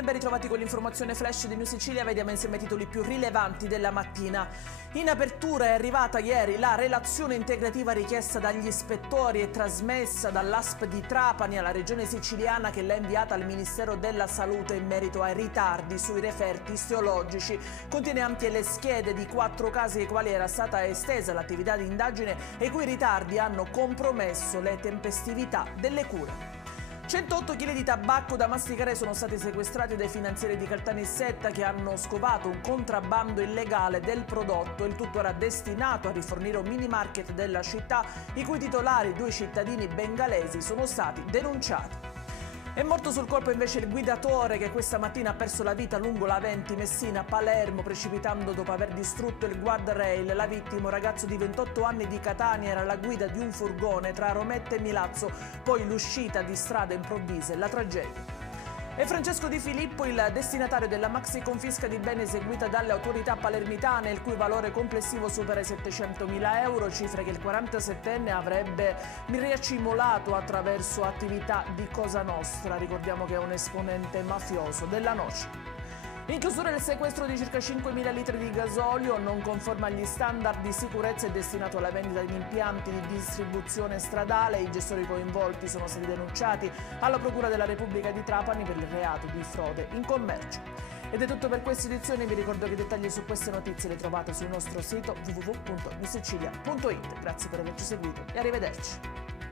e ben ritrovati con l'informazione flash di New Sicilia. Vediamo insieme i titoli più rilevanti della mattina. In apertura è arrivata ieri la relazione integrativa richiesta dagli ispettori e trasmessa dall'ASP di Trapani alla regione siciliana, che l'ha inviata al Ministero della Salute in merito ai ritardi sui referti istiologici. Contiene anche le schede di 4 casi ai quali era stata estesa l'attività di indagine e i cui ritardi hanno compromesso le tempestività delle cure. 108 kg di tabacco da masticare sono stati sequestrati dai finanzieri di Caltanissetta, che hanno scovato un contrabbando illegale del prodotto. Il tutto era destinato a rifornire un mini market della città, i cui titolari, 2 cittadini bengalesi, sono stati denunciati. È morto sul colpo invece il guidatore, che questa mattina ha perso la vita lungo la 20 Messina-Palermo, precipitando dopo aver distrutto il guardrail. La vittima, un ragazzo di 28 anni di Catania, era alla guida di un furgone tra Rometta e Milazzo, poi l'uscita di strada improvvisa e la tragedia. E Francesco Di Filippo, il destinatario della maxi confisca di beni eseguita dalle autorità palermitane, il cui valore complessivo supera i 700.000 euro, cifre che il 47enne avrebbe riaccumulato attraverso attività di Cosa Nostra. Ricordiamo che è un esponente mafioso della Noce. In chiusura il sequestro di circa 5.000 litri di gasolio non conforme agli standard di sicurezza e destinato alla vendita in impianti di distribuzione stradale. I gestori coinvolti sono stati denunciati alla Procura della Repubblica di Trapani per il reato di frode in commercio. Ed è tutto per questa edizione. Vi ricordo che i dettagli su queste notizie li trovate sul nostro sito www.newsicilia.it. Grazie per averci seguito e arrivederci.